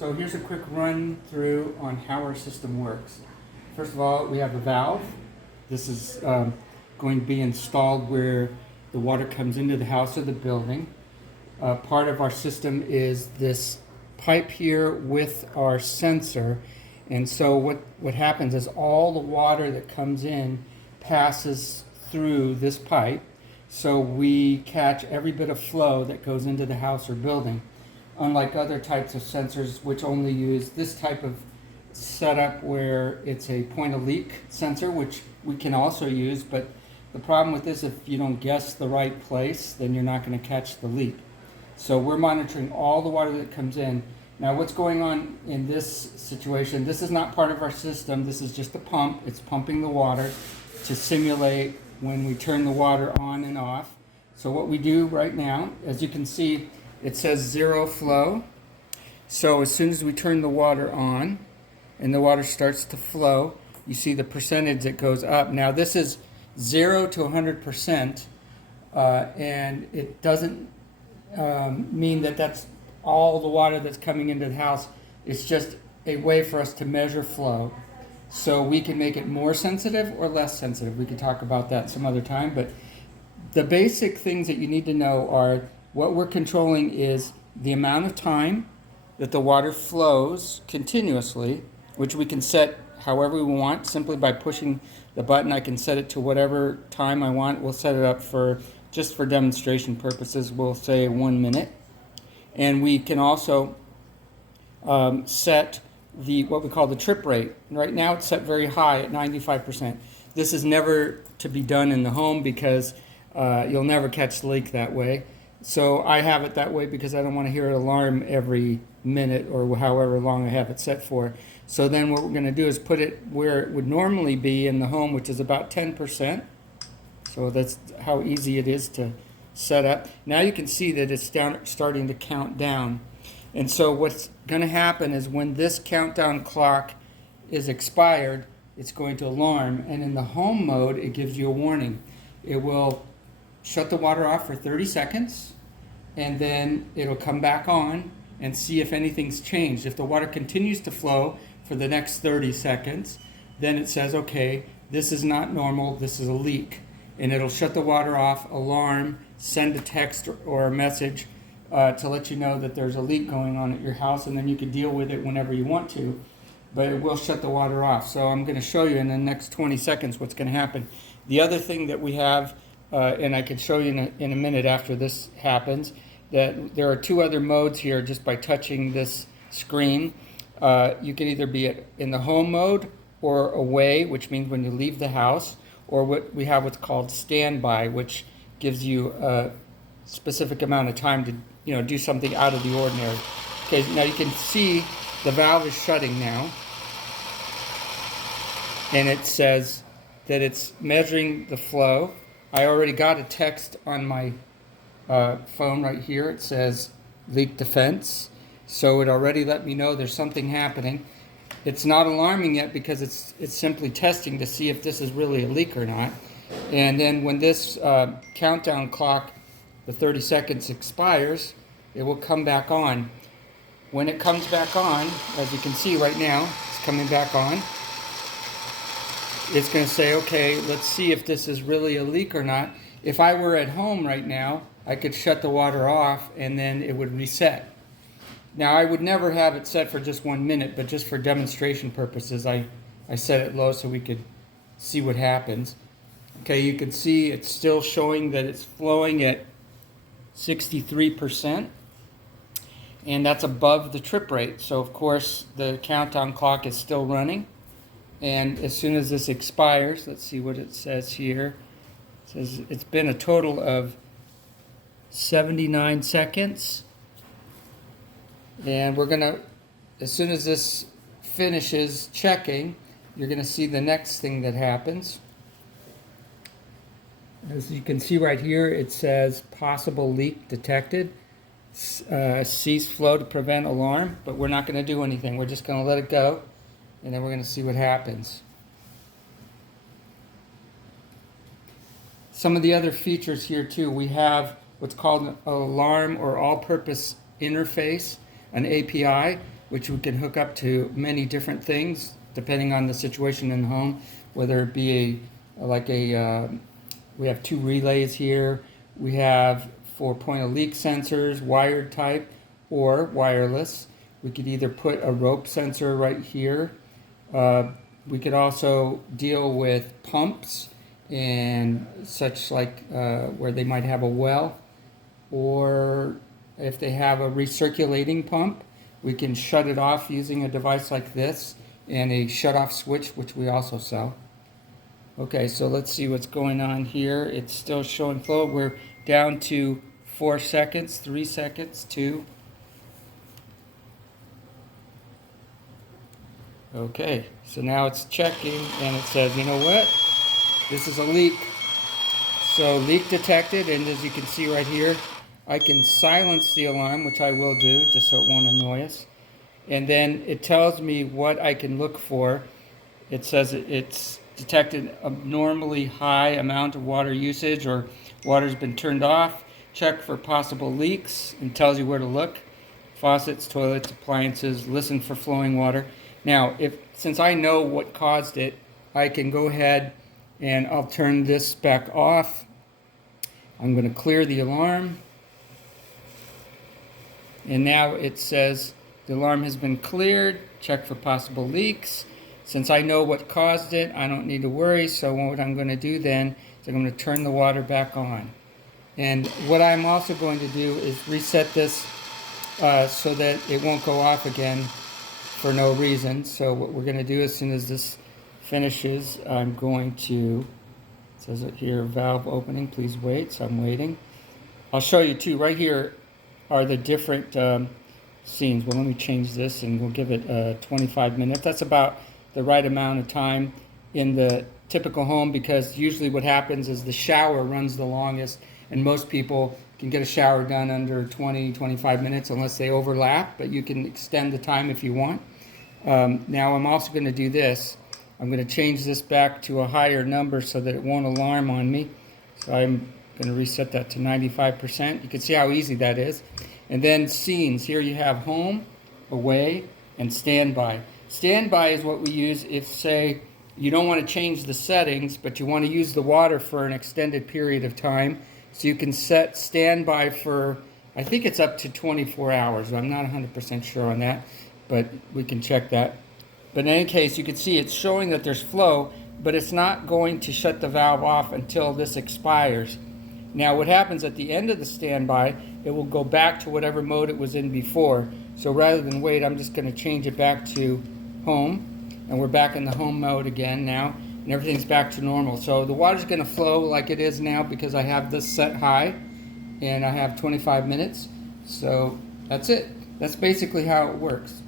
So here's a quick run through on how our system works. First of all, we have a valve. This is going to be installed where the water comes into the house or the building. Part of our system is this pipe here with our sensor. And so what happens is all the water that comes in passes through this pipe. So we catch every bit of flow that goes into the house or building. Unlike other types of sensors which only use this type of setup where it's a point of leak sensor, which we can also use, but the problem with this, if you don't guess the right place, then you're not going to catch the leak. So we're monitoring all the water that comes in. Now what's going on in this situation, this is not part of our system, this is just a pump. It's pumping the water to simulate when we turn the water on and off. So what we do right now, as you can see, it says zero flow. So as soon as we turn the water on and the water starts to flow, you see the percentage that goes up. Now this is 0 to 100%, and it doesn't mean that that's all the water that's coming into the house. It's just a way for us to measure flow. So we can make it more sensitive or less sensitive. We can talk about that some other time, but the basic things that you need to know are what we're controlling is the amount of time that the water flows continuously, which we can set however we want simply by pushing the button. I can set it to whatever time I want. We'll set it up for, just for demonstration purposes, we'll say 1 minute. And we can also set what we call the trip rate. Right now it's set very high at 95%. This is never to be done in the home because you'll never catch the leak that way. So I have it that way because I don't want to hear an alarm every minute or however long I have it set for. So then what we're going to do is put it where it would normally be in the home, which is about 10%. So that's how easy it is to set up. Now you can see that it's starting to count down. And so what's going to happen is when this countdown clock is expired, it's going to alarm. And in the home mode, it gives you a warning. It will shut the water off for 30 seconds, and then it'll come back on and see if anything's changed. If the water continues to flow for the next 30 seconds, then it says, okay, this is not normal, this is a leak. And it'll shut the water off, alarm, send a text or a message to let you know that there's a leak going on at your house, and then you can deal with it whenever you want to. But it will shut the water off. So I'm going to show you in the next 20 seconds what's going to happen. The other thing that we have, and I can show you in a minute after this happens, that there are two other modes here just by touching this screen. You can either be in the home mode or away, which means when you leave the house, or we have what's called standby, which gives you a specific amount of time to do something out of the ordinary. Okay, now you can see the valve is shutting now, and it says that it's measuring the flow. I already got a text on my phone right here. It says leak defense. So it already let me know there's something happening. It's not alarming yet because it's simply testing to see if this is really a leak or not. And then when this countdown clock, the 30 seconds expires, it will come back on. When it comes back on, as you can see right now, it's coming back on. It's going to say, okay, let's see if this is really a leak or not. If I were at home right now, I could shut the water off and then it would reset. Now I would never have it set for just 1 minute, but just for demonstration purposes, I set it low so we could see what happens. Okay, you can see it's still showing that it's flowing at 63%, and that's above the trip rate. So of course the countdown clock is still running. And as soon as this expires, let's see what it says here. It says it's been a total of 79 seconds. And we're going to, as soon as this finishes checking, you're going to see the next thing that happens. As you can see right here, it says possible leak detected. Cease flow to prevent alarm, but we're not going to do anything. We're just going to let it go. And then we're going to see what happens. Some of the other features here too, we have what's called an alarm or all-purpose interface, an API. which we can hook up to many different things depending on the situation in the home, whether it be we have 2 relays here. We have 4 point of leak sensors, wired type or wireless. We could either put a rope sensor right here. We could also deal with pumps and such, like where they might have a well, or if they have a recirculating pump, we can shut it off using a device like this and a shut-off switch, which we also sell. Okay, so let's see what's going on here. It's still showing flow. We're down to 4 seconds, 3 seconds, 2. Okay, so now it's checking and it says, you know what? This is a leak. So leak detected, and as you can see right here, I can silence the alarm, which I will do, just so it won't annoy us. And then it tells me what I can look for. It says it's detected abnormally high amount of water usage, or water's been turned off. Check for possible leaks, and tells you where to look. Faucets, toilets, appliances, listen for flowing water. Now, since I know what caused it, I can go ahead and I'll turn this back off. I'm going to clear the alarm. And now it says the alarm has been cleared. Check for possible leaks. Since I know what caused it, I don't need to worry. So what I'm going to do then is I'm going to turn the water back on. And what I'm also going to do is reset this so that it won't go off again for no reason. So what we're going to do, as soon as this finishes, I'm going to, it says it here, valve opening, please wait. So I'm waiting. I'll show you too. Right here are the different scenes. Well, let me change this and we'll give it 25 minutes. That's about the right amount of time in the typical home, because usually what happens is the shower runs the longest, and most people can get a shower done under 20-25 minutes unless they overlap, but you can extend the time if you want. Now I'm also going to do this. I'm going to change this back to a higher number so that it won't alarm on me. So I'm going to reset that to 95%. You can see how easy that is. And then scenes. Here you have home, away, and standby. Standby is what we use if, say, you don't want to change the settings, but you want to use the water for an extended period of time. So you can set standby for, I think it's up to 24 hours. I'm not 100% sure on that, but we can check that. But in any case, you can see it's showing that there's flow, but it's not going to shut the valve off until this expires. Now what happens at the end of the standby, it will go back to whatever mode it was in before. So rather than wait, I'm just going to change it back to home, and we're back in the home mode again now, and everything's back to normal. So the water's going to flow like it is now because I have this set high and I have 25 minutes. So that's it. That's basically how it works.